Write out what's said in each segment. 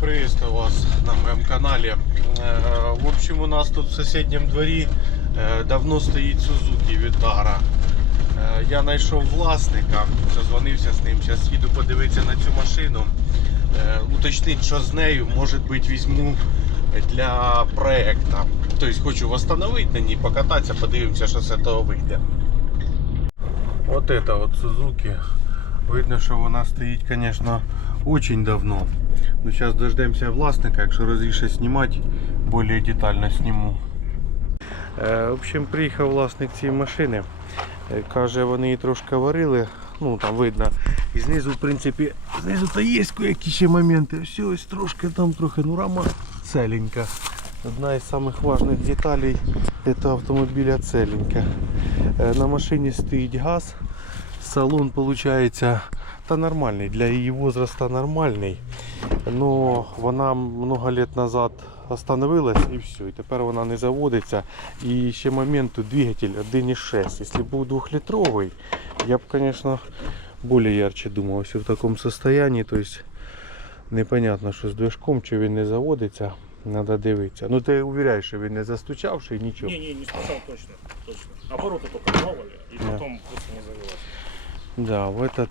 Приветствую вас на моем канале. В общем, у нас тут в соседнем дворі е, давно стоїть Suzuki Vitara. Е, Я знайшов власника, зазвонився з ним. Зараз їду подивитися на цю машину. Е, Уточнити, що з нею, може бути, візьму для проекту. Тобто хочу встановити на ній, покататися, подивимося, що з цього вийде. Вот это вот Suzuki. Видно, що вона стоїть, звісно, очень давно. Ну, зараз дождемося власника, якщо розрішить знімати, більш детально зніму. Е, в общем, приїхав власник цієї машини. Е, Каже, вони її трошки варили. Ну там видно. І знизу, в принципі, знизу то є які ще моменти. Все, ось трошки там трохи, ну рама целенька. Одна із самих важних деталей цього автомобіля целенька. Е, На машині стоїть газ. Салон получается та нормальний, для її возраста нормальний. Но вона много лет назад остановилась і все. І тепер вона не заводиться. І ще момент тут двигатель 1.6. Якщо був двохлітровий, я б, конечно, более ярче думав. Ось в такому состоянии. То есть непонятно, що з движком, чи він не заводиться. Надо дивитися. Ну ти уверяєш, що він не застучавший, нічого. Не, не, не спасал точно. точно. Обороты только плавали, и Да. потом просто не завелось. Да, в этот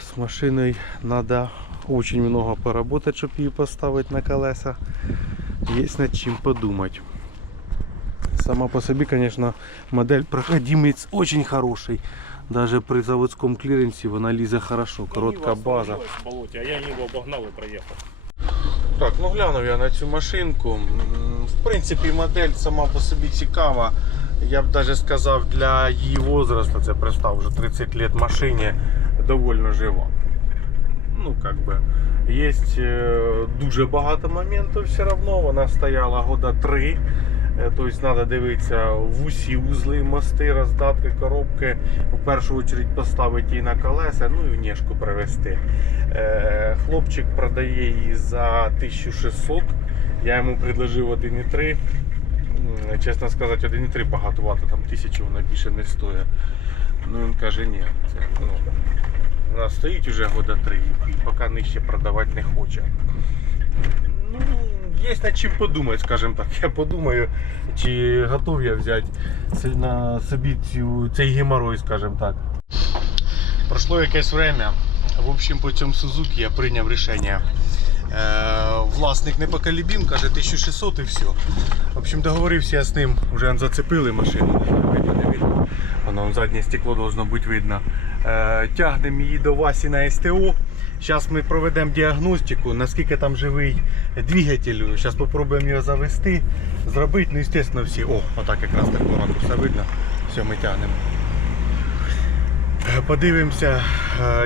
с машиной надо очень много поработать, чтобы ее поставить на колеса. Есть над чем подумать. Сама по себе, конечно, модель проходимец очень хороший. Даже при заводском клиренсе вона лізе хорошо. Коротка база. в болоте, а я его обогнал и проехал. Так, ну глянув я на цю машинку. В принципі, модель сама по собі цікава. Я б навіть сказав, для її возрасту, це представ вже 30 лет машині, довольно жива. Ну, как би. Є е, дуже багато моментів все одно. Вона стояла года 3. Тобто треба дивитися в усі узли, мости, роздатки, коробки. В першу чергу поставити її на колеса, ну і внешку привезти. Е, Хлопчик продає її за 1600. Я йому предложив 1,3. Чесно сказати, 1,3 багатовато, там 1000 вона більше не стоїть. Ну він каже, ні, це, ну, вона стоїть уже года 3 і поки нижче продавати не хоче. Ну, є над чим подумати, скажімо так. Я подумаю, чи готов я взяти на собі цю, цей геморрой, скажімо так. Прошло якесь время. В общем, по цьому Сузуки я прийняв рішення. Е, власник непоколебим, каже 1600 і все. В общем, договорився я з ним, вже зацепили машину. Видно, не. Воно заднє стекло должно бути видно. Е, тягнемо її до Васі на СТО. Зараз ми проведемо діагностику, наскільки там живий двигатель. Зараз спробуємо його завести, зробити. Ну, звісно, всі. О, отак якраз такого ракурса видно. Все, ми тягнемо. Е, Подивимося,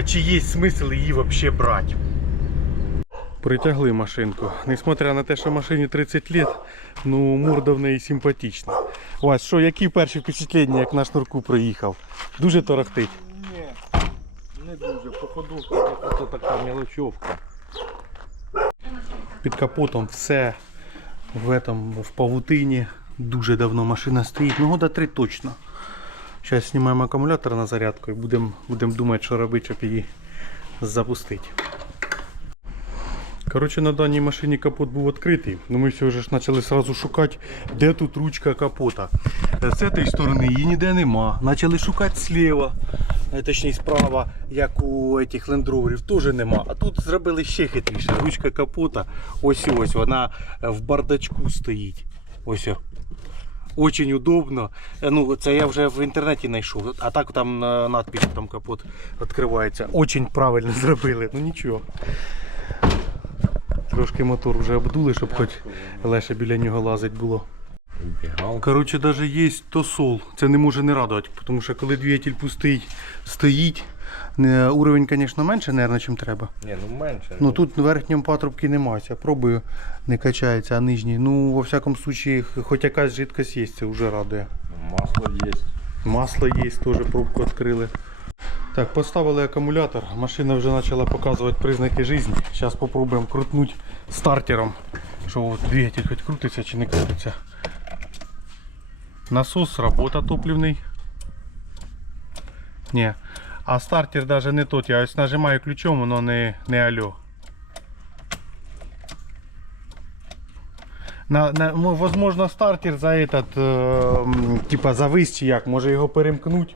чи є смисл її взагалі брати. Притягли машинку. Несмотря на те, що машині 30 лет, ну морда в неї симпатична. Вась, що, які перші впечатлення, як на шнурку проїхав? Дуже торохтить. Ні, не дуже. Походу, це така мелочовка. Під капотом все в, этом, в павутині. Дуже давно машина стоїть. Ну, года три точно. Зараз знімаємо акумулятор на зарядку і будемо будем думати, що робити, щоб її запустити. Коротше, на даній машині капот був відкритий. Ну ми все вже ж почали сразу шукати, де тут ручка капота. З цієї сторони її ніде нема. Почали шукати зліва, е, точніше справа, як у цих лендроверів, теж нема. А тут зробили ще хитріше. Ручка капота, ось ось, вона е, в бардачку стоїть. Ось. о. Очень удобно. Е, Ну, це я вже в інтернеті знайшов. А так там е, надпись, там капот відкривається. Очень правильно зробили. Ну нічого. Трошки мотор вже обдули, щоб хоч легше біля нього лазить було. Коротше, навіть є тосол. Це не може не радувати, тому що коли двигатель пустий стоїть, уровень, звісно, менше, мабуть, ніж треба. Ні, ну менше. Ну тут в верхньому патрубці немає. Я пробую, не качається, а нижній. Ну, во всякому случае, хоч якась жидкость є, це вже радує. Масло є. Масло є, теж пробку відкрили. Так, поставили акумулятор, машина вже почала показувати признаки життя. Зараз спробуємо крутнути стартером, що от двигатель хоч крутиться чи не крутиться. Насос, робота топливний. Ні. А стартер навіть не тот. Я ось нажимаю ключом, воно не, не алло. На, на, мо- возможно, стартер за этот, э, м, типа зависти як, може його перемкнуть.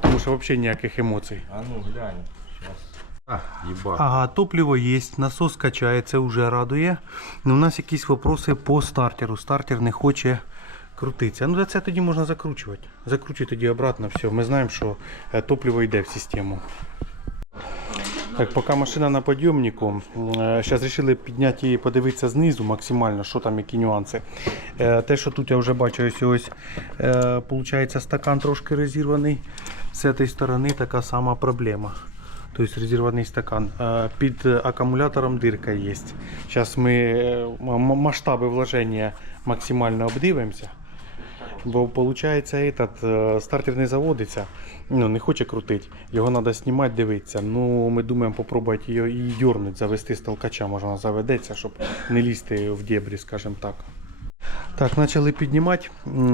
Тому що взагалі ніяких емоцій. А ну глянь. Ебать. Ага, топливо є, насос качається, вже радує. Но у нас якісь вопроси по стартеру. Стартер не хоче крутитися. Ну, це тоді можна закручувати. Закручуй тоді обратно, все. Ми знаємо, що е, топливо йде в систему. Так, поки машина на підйомнику, зараз вирішили підняти її, подивитися знизу максимально, що там, які нюанси. Е, Те, що тут я вже бачу, ось ось, е, получається, стакан трошки розірваний. З цієї сторони така сама проблема. Тобто розірваний стакан. Під акумулятором дирка є. Зараз ми е, масштаби вложення максимально обдивимося. Бо виходить, этот, е, стартер не заводиться, ну, не хоче крутити. Його треба знімати, дивитися. Ну, ми думаємо спробувати її дернути, завести з толкача, може вона заведеться, щоб не лізти в дебрі, скажімо так. Так, почали піднімати.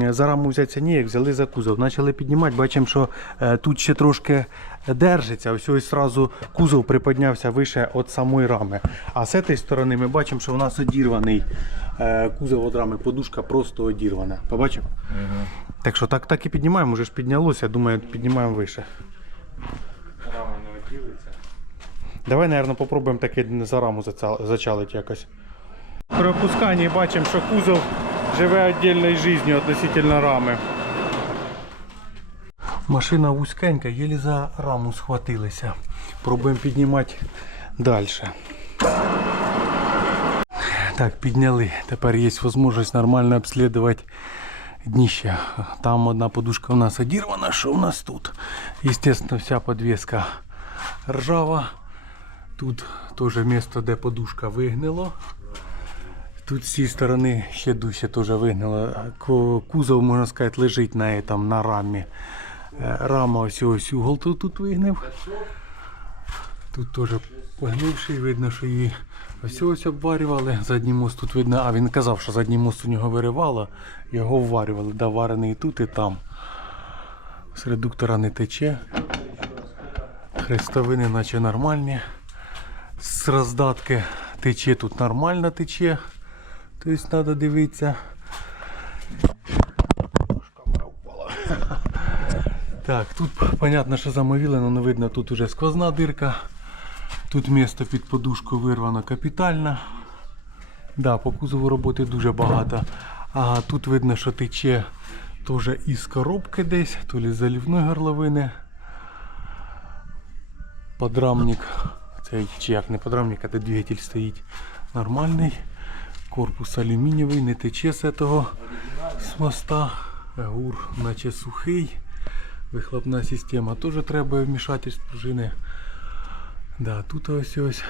За раму взятися ніяк, взяли за кузов. Почали піднімати, бачимо, що е, тут ще трошки держиться. Ось ось одразу кузов приподнявся вище від самої рами. А з цієї сторони ми бачимо, що у нас одірваний е, кузов від рами, подушка просто одірвана. Побачив? Так що так, так і піднімаємо, вже ж піднялося, думаю, піднімаємо вище. Рама не отілиться. Давай, мабуть, попробуємо таке за раму зачалити якось. При опусканні бачимо, що кузов живе віддільною життю относительно рами. Машина вузькенька, єлі за раму схватилися. Пробуємо піднімати далі. Так, підняли. Тепер є можливість нормально обслідувати дніще. Там одна подушка у нас одірвана, що у нас тут? Естественно, вся подвеска ржава. Тут теж місце, де подушка вигнило. Тут з цієї сторони ще дужче теж вигнило. Кузов, можна сказати, лежить на, этом, на рамі. Е, Рама ось ось угол тут, тут вигнив. Тут теж погнивший, видно, що її ось ось обварювали. Задній мост тут видно, а він казав, що задній мост у нього виривало, його вварювали, да, і тут, і там. З редуктора не тече. Хрестовини наче нормальні. З роздатки тече тут нормально тече. Тобто треба дивитися. Так, тут понятно, що замовили, але не видно, тут уже сквозна дирка. Тут місто під подушку вирвано капітально. Да, по кузову роботи дуже багато. Ага, тут видно, що тече теж із коробки десь, то з залівної горловини. Подрамник. Цей чи як не подрамник, а де двигатель стоїть нормальний. Корпус алюмінієвий, не тече з цього з моста. Гур наче сухий. Вихлопна система теж треба вмішательств пружини. Да, тут ось ось.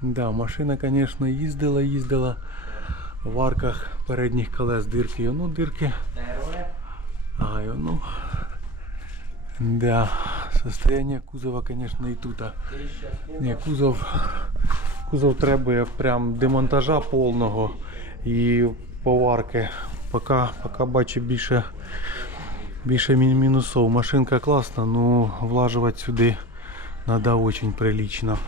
Да, машина, звісно, їздила, їздила. В арках передніх колес дирки, воно дирки. А, воно. Да, состояние кузова, конечно, и тут. Не, кузов, кузов требує прям демонтажа повного і поварки. Поки, поки бачу більше, більше мі- мінусов. Машинка класна, ну влажувати сюди треба дуже прилично.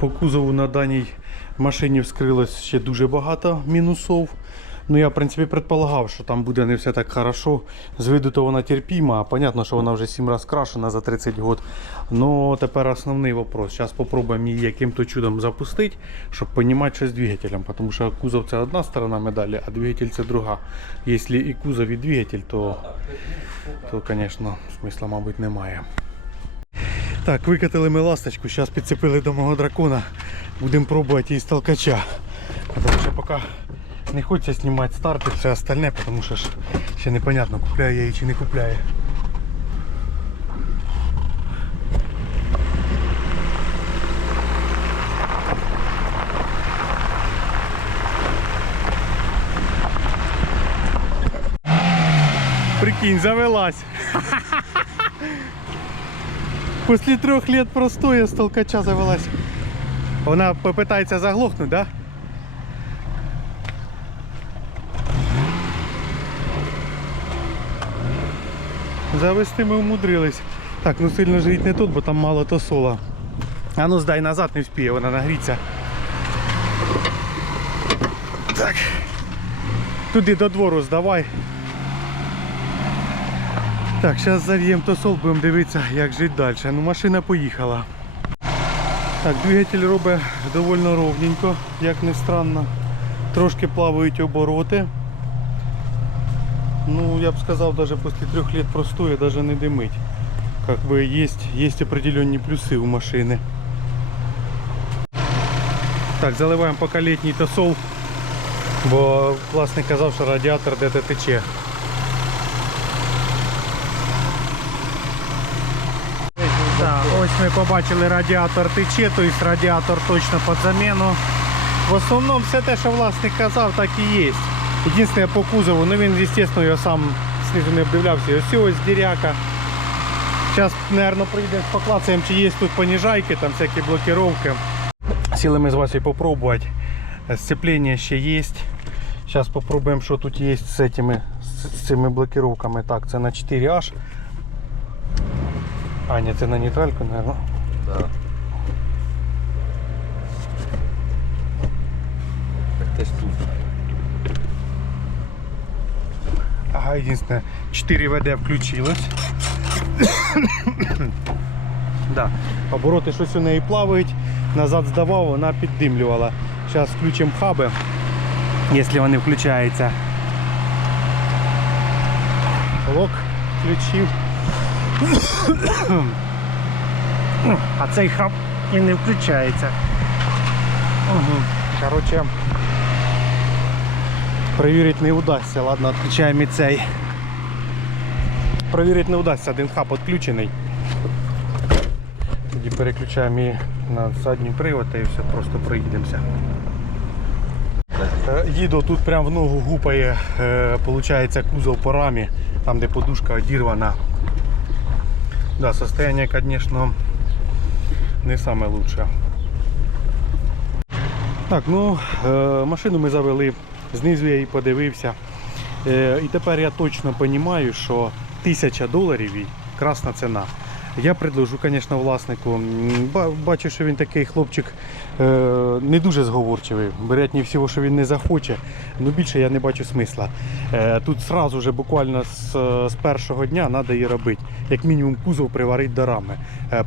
По кузову на даній машині вскрилось ще дуже багато мінусов. Ну я в принципі предполагав, що там буде не все так хорошо. З виду то вона терпіма, понятно, що вона вже 7 разів крашена за 30 років. Ну тепер основний вопрос. Зараз спробуємо її яким-то чудом запустити, щоб розуміти, що з двигателем. Тому що кузов це одна сторона медалі, а двигатель це друга. Якщо і кузов, і двигатель, то, то звісно, смисла, мабуть, немає. Так, викатили ми ласточку, зараз підцепили до мого дракона. Будемо пробувати її з толкача. Тому що поки не хочеться знімати стартер, все остальне, тому що ж ще непонятно, купляю я її чи не купляю. Прикинь, завелась. После трех лет простоя с толкача завелась. Вона попитається заглохнути, да? Завести ми умудрились. Так, ну сильно жить не тут, бо там мало то сола. А ну здай назад не вспіє, вона нагріться. Так. Туди до двору здавай. Так, зараз зав'ємо тосол, будемо дивитися, як жити далі. Ну, машина поїхала. Так, двигатель робить доволі ровненько, як не странно. Трошки плавають обороти. Ну, я б сказав, даже після трьох лет простоя даже не димить. Как бы есть, есть определенні плюси у машини. Так, заливаємо поки літній тосол, бо власник казав, що радіатор де-то тече. Так, ось ми побачили радіатор тече, тобто радіатор точно під заміну. В основному все те, що власник казав, так і є. Єдине по кузову, ну він, звісно, його сам знизу не обдивлявся. І Ось ось діряка. Зараз, мабуть, прийдемо поклацаємо, чи є тут понижайки, там всякі блокировки. Сіли ми з Васей попробувати. Сцеплення ще є. Зараз попробуємо, що тут є з цими, з цими блокировками. Так, це на 4H. А, ні, це на нейтральку, мабуть. Да. Десь тут. Ага, единственное, 4 ВД включилось. да. Обороти щось у неї плавають. Назад здавав, вона піддимлювала. Зараз включимо хаби, якщо вони включаються. Лок включив. а цей хаб і не включається. Угу. Короче, Провірити не вдасться. Ладно, відключаємо і цей. Провірити не вдасться, один хаб відключений. Тоді переключаємо її на задній привод і все, просто проїдемося. Е, Їду тут прямо в ногу гупає, е, получається кузов по рамі, там де подушка одірвана. Да, состояние, конечно, не саме лучше. Так, ну е, машину ми завели, знизу я її подивився. Е, і тепер я точно розумію, що тисяча доларів їй красна ціна. Я предложу, звісно, власнику. Бачу, що він такий хлопчик е, не дуже зговорчивий. Беретні всього, що він не захоче. Ну більше я не бачу смисла. Е, тут сразу же буквально з, е, з першого дня треба її робити. Як мінімум кузов приварити до рами.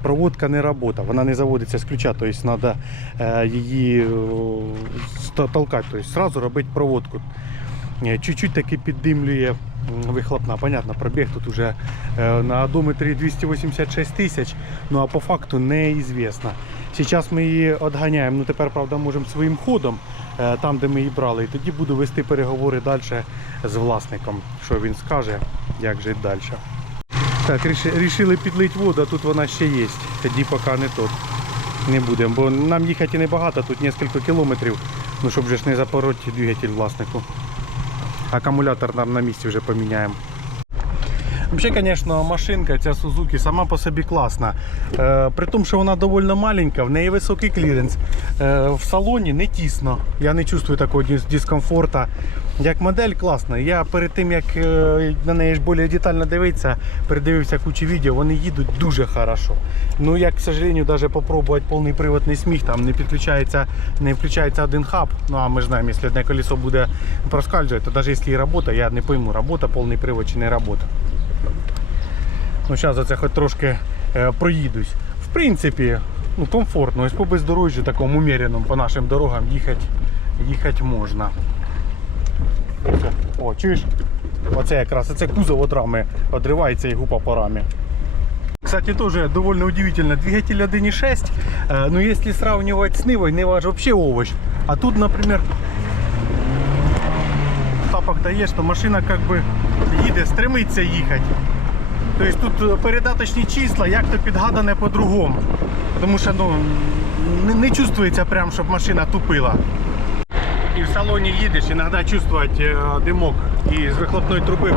Проводка не робота, вона не заводиться з ключа, тобто треба її толкати, тобто сразу робити проводку. Чуть-чуть таки піддимлює вихлопна. Понятно, пробіг тут уже е, на одометрі 286 тисяч, ну а по факту неізвісно. Зараз ми її відганяємо, ну тепер, правда, можемо своїм ходом, е, там, де ми її брали, і тоді буду вести переговори далі з власником, що він скаже, як жити далі. Так, ріши- рішили підлити воду, а тут вона ще є. Тоді поки не тут. Не будемо, бо нам їхати небагато, тут кілька кілометрів, ну щоб же ж не запороти двигатель власнику. Акумулятор нам на місці вже поміняємо. Взагалі, звісно, машинка ця Suzuki сама по собі класна. Е, при тому, що вона доволі маленька, в неї високий кліренс. Е, в салоні не тісно. Я не чувствую такого дис- дискомфорту. Як модель класна. Я перед тим, як е, на неї ж детально дивитися, передивився кучу відео, вони їдуть дуже хорошо. Ну, як, к сожалению, даже попробувати повний привод не сміг, там не підключається, не включається один хаб. Ну а ми ж знаємо, якщо одне колесо буде проскальзувати, то навіть якщо і робота, я не пойму, робота повний привод чи не робота. Ну, зараз це хоч трошки е, проїдусь. В принципі, ну, комфортно. Ось по бездорожжю такому умереному по нашим дорогам їхати, їхати можна. О, чуєш? Оце якраз оце кузов от рами відривається і гупа по рамі. Кстати, тоже довольно удивительно. Двигатель 1.6, э, но если сравнивать с Нивой, Нива же вообще овощ. А тут, например, тапок даєш, то машина как бы їде, стремиться їхати. Тобто тут е, передаточні числа, як то підгадане по-другому. Тому що ну, не, не чувствується прям, щоб машина тупила. І в салоні їдеш, іноді чувствувати е, димок. І з вихлопної труби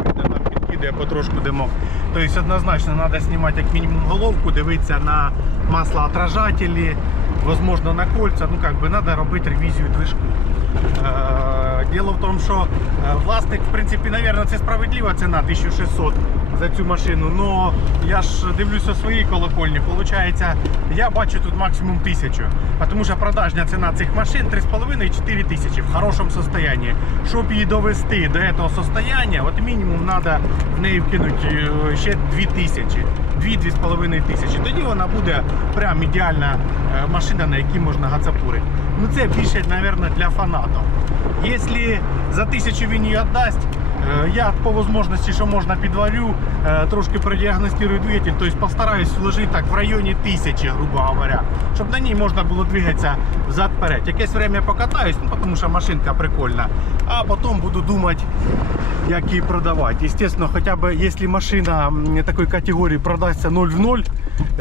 підкидає потрошку димок. Тобто однозначно треба знімати як мінімум головку, дивитися на маслоотражателі, можливо на кольця. Ну як би треба робити ревізію движку. Е, Діло в тому, що е, власник, в принципі, мабуть, це справедлива ціна 1600 за цю машину. Но я ж дивлюся свої колокольні. Получається, я бачу тут максимум тисячу. А Тому що продажня ціна цих машин 3,5-4 тисячі в хорошому состоянии. Щоб її довести до цього состояння, от мінімум треба в неї вкинути е, ще 2 тисячі. 2-2,5 тисячі. Тоді вона буде прям ідеальна е, машина, на якій можна гацапурити. Ну це більше, мабуть, для фанатів. Якщо за тисячу він її віддасть, я по можливості, що можна підварю, е, трошки продіагностирую двигатель, тобто постараюсь вложити так в районі тисячі, грубо говоря, щоб на ній можна було двигатися взад-вперед. Якесь время покатаюсь, ну, тому що машинка прикольна, а потім буду думати, як її продавати. Естественно, хоча б якщо машина такої категорії продасться 0 в 0,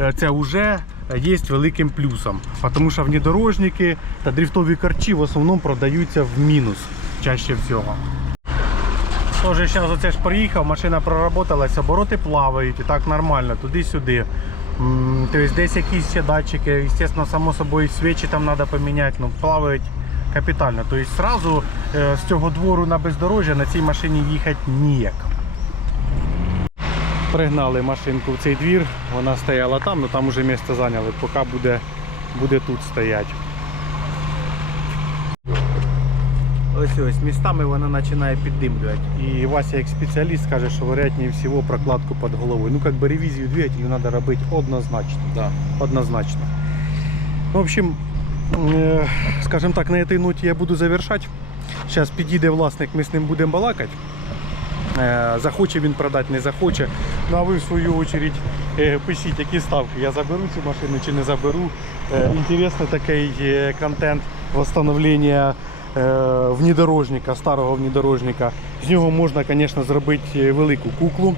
е, це вже є великим плюсом. Тому що внедорожники та дрифтові карчі в основному продаються в мінус чаще всього. Тоже зараз оце ж приїхав, машина проработалась, обороти плавають і так нормально, туди-сюди. Тобто десь якісь ще датчики, звісно, само собою свічі там треба поміняти, ну плавають капітально. Тобто сразу е, з цього двору на бездорожжя на цій машині їхати ніяк. Пригнали машинку в цей двір, вона стояла там, але там вже місце зайняли, поки буде, буде тут стояти. Ось ось містами вона починає піддимлювати. І Вася як спеціаліст каже, що вероятніше всього прокладку під головою. Ну, як би ревізію двигателю треба робити однозначно. Да. Однозначно. В общем, е, скажем так, на этой ноті я буду завершати. Зараз підійде власник, ми з ним будемо балакати. Е, Захоче він продати, не захоче. Ну а ви в свою очередь е, пишіть, які ставки. Я заберу цю машину чи не заберу. Інтересний такий контент встановлення е, внедорожника, старого внедорожника. З нього можна, звісно, зробити велику куклу,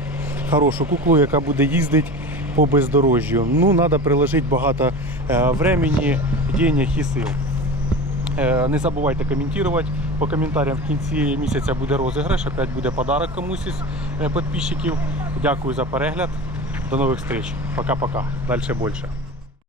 хорошу куклу, яка буде їздити по бездорожжю. Ну, треба приложити багато е, времени, денег і сил. Е, Не забувайте коментувати. По коментарям в кінці місяця буде розіграш, опять буде подарок комусь із е, підписчиків. Дякую за перегляд. До нових зустріч. Пока-пока. Дальше більше.